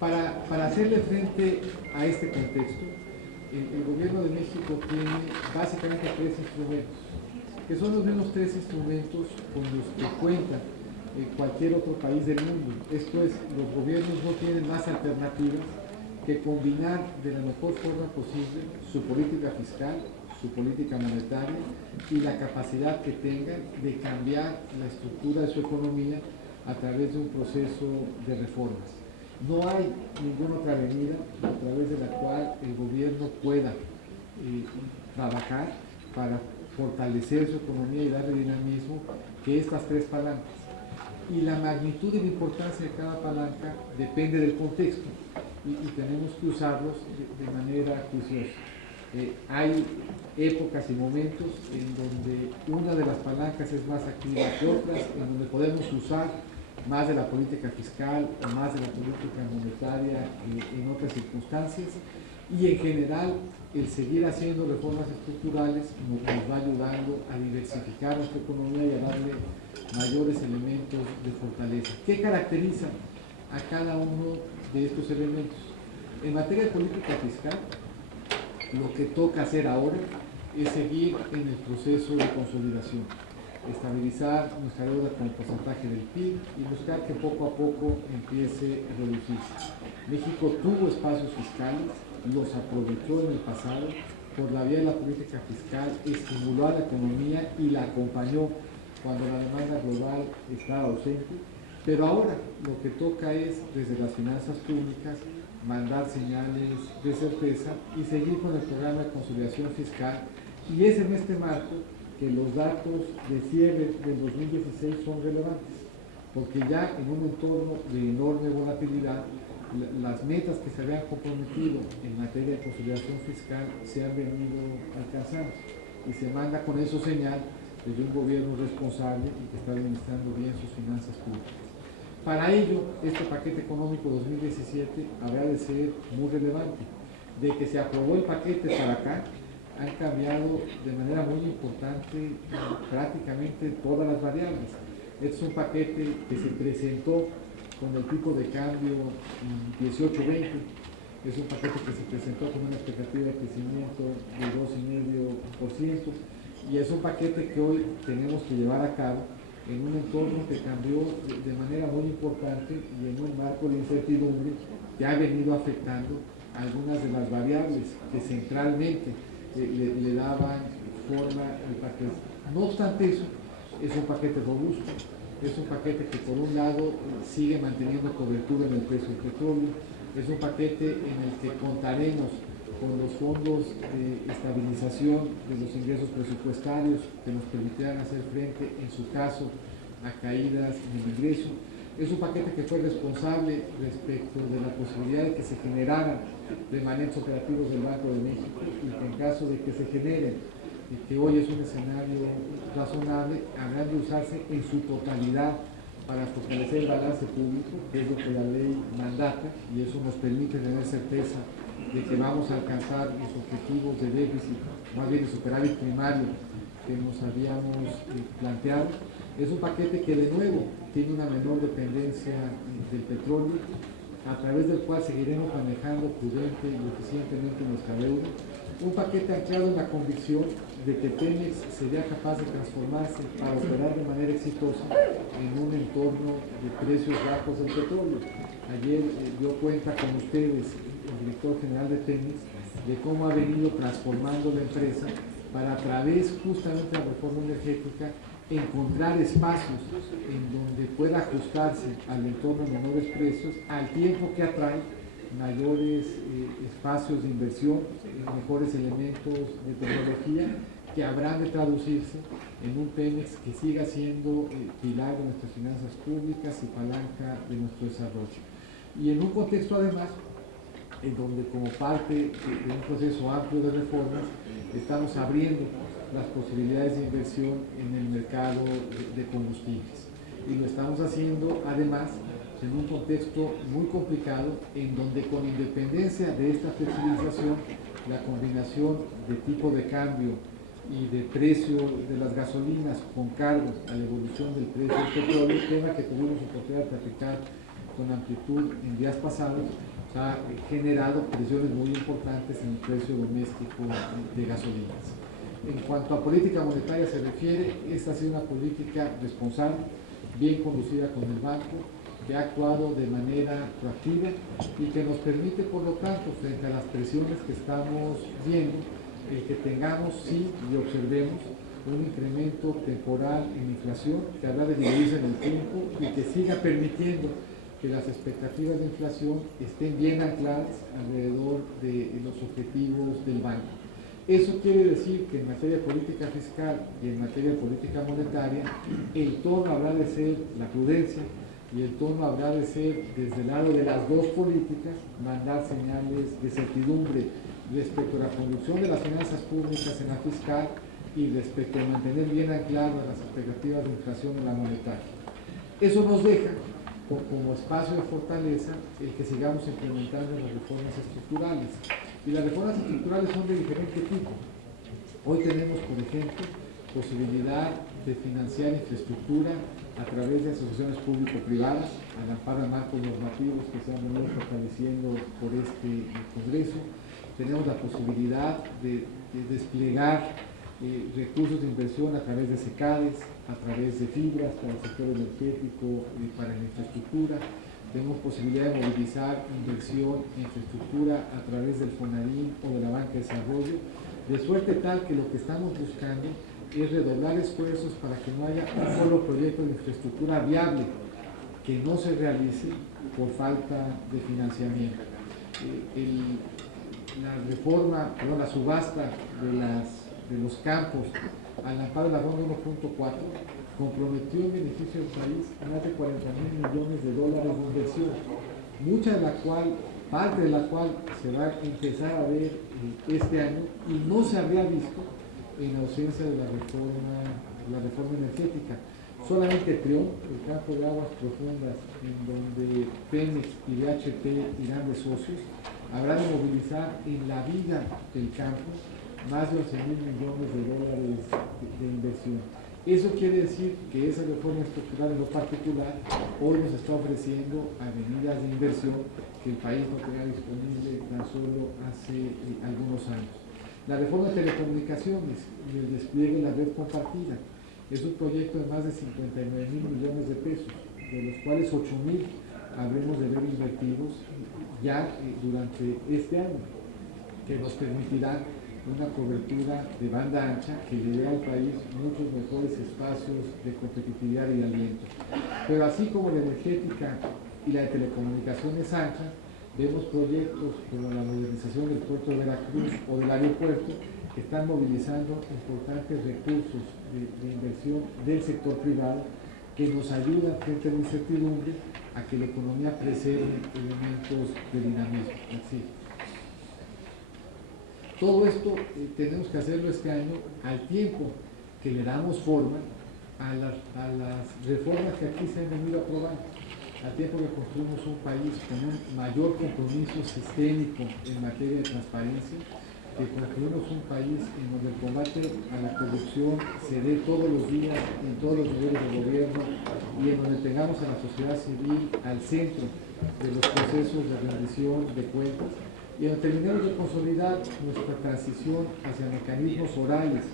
Para hacerle frente a este contexto, el gobierno de México tiene básicamente tres instrumentos, que son los mismos tres instrumentos con los que cuenta cualquier otro país del mundo. Esto es, los gobiernos no tienen más alternativas que combinar de la mejor forma posible su política fiscal, su política monetaria y la capacidad que tengan de cambiar la estructura de su economía a través de un proceso de reformas. No hay ninguna otra avenida a través de la cual el gobierno pueda trabajar para fortalecer su economía y darle dinamismo que estas tres palancas. Y la magnitud y la importancia de cada palanca depende del contexto y tenemos que usarlos de manera juiciosa. Hay épocas y momentos en donde una de las palancas es más activa que otras, en donde podemos usar más de la política fiscal o más de la política monetaria en otras circunstancias, y en general el seguir haciendo reformas estructurales nos va ayudando a diversificar nuestra economía y a darle mayores elementos de fortaleza. ¿Qué caracteriza a cada uno de estos elementos? En materia de política fiscal, lo que toca hacer ahora es seguir en el proceso de consolidación, estabilizar nuestra deuda como porcentaje del PIB y buscar que poco a poco empiece a reducirse. México tuvo espacios fiscales, los aprovechó en el pasado, por la vía de la política fiscal estimuló a la economía y la acompañó cuando la demanda global estaba ausente, pero ahora lo que toca es, desde las finanzas públicas, mandar señales de certeza y seguir con el programa de consolidación fiscal, y es en este marco que los datos de cierre del 2016 son relevantes, porque ya en un entorno de enorme volatilidad, las metas que se habían comprometido en materia de consolidación fiscal se han venido alcanzando y se manda con eso señal de un gobierno responsable y que está administrando bien sus finanzas públicas. Para ello, este paquete económico 2017 habrá de ser muy relevante. De que se aprobó el paquete para acá, han cambiado de manera muy importante prácticamente todas las variables. Este es un paquete que se presentó con el tipo de cambio 18-20, es un paquete que se presentó con una expectativa de crecimiento de 2,5%, y es un paquete que hoy tenemos que llevar a cabo en un entorno que cambió de manera muy importante y en un marco de incertidumbre que ha venido afectando algunas de las variables que centralmente le daban forma al paquete. No obstante eso, es un paquete robusto, es un paquete que por un lado sigue manteniendo cobertura en el precio del petróleo, es un paquete en el que contaremos con los fondos de estabilización de los ingresos presupuestarios que nos permitirán hacer frente, en su caso, a caídas en el ingreso. Es un paquete que fue responsable respecto de la posibilidad de que se generaran remanentes operativos del Banco de México y que en caso de que se generen, y que hoy es un escenario razonable, habrán de usarse en su totalidad para fortalecer el balance público, que es lo que la ley mandata, y eso nos permite tener certeza de que vamos a alcanzar los objetivos de déficit, más bien de superávit primario que nos habíamos planteado. Es un paquete que de nuevo tiene una menor dependencia del petróleo, a través del cual seguiremos manejando prudente y eficientemente nuestra deuda. Un paquete anclado en la convicción de que Pemex sería capaz de transformarse para operar de manera exitosa en un entorno de precios bajos del petróleo. Ayer dio cuenta con ustedes el director general de Pemex de cómo ha venido transformando la empresa para, a través justamente de la reforma energética, encontrar espacios en donde pueda ajustarse al entorno de menores precios, al tiempo que atrae mayores espacios de inversión, mejores elementos de tecnología que habrán de traducirse en un Pemex que siga siendo pilar de nuestras finanzas públicas y palanca de nuestro desarrollo. Y en un contexto además en donde, como parte de un proceso amplio de reformas, estamos abriendo las posibilidades de inversión en el mercado de combustibles. Y lo estamos haciendo además en un contexto muy complicado, en donde, con independencia de esta flexibilización, la combinación de tipo de cambio y de precio de las gasolinas con cargo a la evolución del precio del petróleo, tema que tuvimos oportunidad de platicar con amplitud en días pasados ha generado presiones muy importantes en el precio doméstico de gasolinas. En cuanto a política monetaria se refiere, esta ha sido una política responsable, bien conducida con el banco, que ha actuado de manera proactiva y que nos permite, por lo tanto, frente a las presiones que estamos viendo, que tengamos, sí, y observemos un incremento temporal en inflación que habrá de dividirse en el tiempo y que siga permitiendo que las expectativas de inflación estén bien ancladas alrededor de los objetivos del banco. Eso quiere decir que en materia de política fiscal y en materia de política monetaria, el tono habrá de ser la prudencia y el tono habrá de ser, desde el lado de las dos políticas, mandar señales de certidumbre respecto a la conducción de las finanzas públicas en la fiscal y respecto a mantener bien ancladas las expectativas de inflación en la monetaria. Eso nos deja como espacio de fortaleza el que sigamos implementando las reformas estructurales. Y las reformas estructurales son de diferente tipo. Hoy tenemos, por ejemplo, posibilidad de financiar infraestructura a través de asociaciones público-privadas, al amparo de marcos normativos que se han venido fortaleciendo por este Congreso. Tenemos la posibilidad de desplegar recursos de inversión a través de SECADES, a través de fibras para el sector energético y para la infraestructura. Tenemos posibilidad de movilizar inversión en infraestructura a través del FONARIN o de la Banca de Desarrollo, de suerte tal que lo que estamos buscando es redoblar esfuerzos para que no haya un solo proyecto de infraestructura viable que no se realice por falta de financiamiento. La subasta de los campos al amparo de la ronda 1.4 comprometió en beneficio del país a más de 40.000 millones de dólares de inversión, parte de la cual se va a empezar a ver este año y no se habría visto en ausencia de la reforma energética. Solamente Trión, el campo de aguas profundas, en donde Pemex y BHP irán de socios, habrá de movilizar en la vida del campo más de 11.000 millones de dólares de inversión. Eso quiere decir que esa reforma estructural en lo particular hoy nos está ofreciendo avenidas de inversión que el país no tenía disponible tan solo hace algunos años. La reforma de telecomunicaciones y el despliegue de la red compartida es un proyecto de más de 59.000 millones de pesos, de los cuales 8.000 habremos de ver invertidos ya durante este año, que nos permitirá una cobertura de banda ancha que le dé al país muchos mejores espacios de competitividad y de aliento. Pero así como la energética y la de telecomunicaciones anchas, vemos proyectos como la modernización del puerto de Veracruz o del aeropuerto que están movilizando importantes recursos de inversión del sector privado que nos ayudan frente a la incertidumbre a que la economía preserve elementos de dinamismo. Así. Todo esto tenemos que hacerlo este año al tiempo que le damos forma a las reformas que aquí se han venido aprobando, al tiempo que construimos un país con un mayor compromiso sistémico en materia de transparencia, que construimos un país en donde el combate a la corrupción se dé todos los días en todos los niveles de gobierno y en donde tengamos a la sociedad civil al centro de los procesos de rendición de cuentas y donde terminemos de consolidar nuestra transición hacia mecanismos orales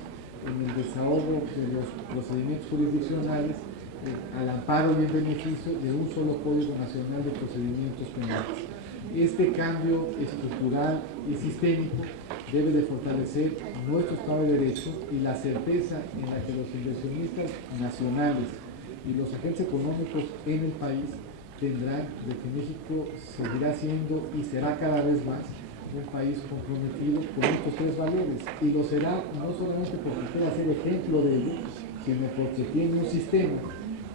en el desahogo de los procedimientos jurisdiccionales al amparo y en beneficio de un solo Código Nacional de Procedimientos Penales. Este cambio estructural y sistémico debe de fortalecer nuestro Estado de Derecho y la certeza en la que los inversionistas nacionales y los agentes económicos en el país tendrán de que México seguirá siendo y será cada vez más un país comprometido con estos tres valores, y lo será no solamente porque quiera ser ejemplo de ello, sino porque tiene un sistema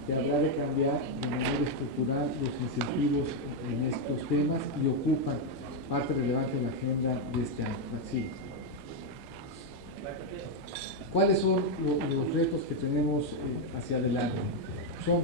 que habrá de cambiar de manera estructural los incentivos en estos temas y ocupan parte relevante de la agenda de este año. Así. ¿Cuáles son los retos que tenemos hacia adelante? Son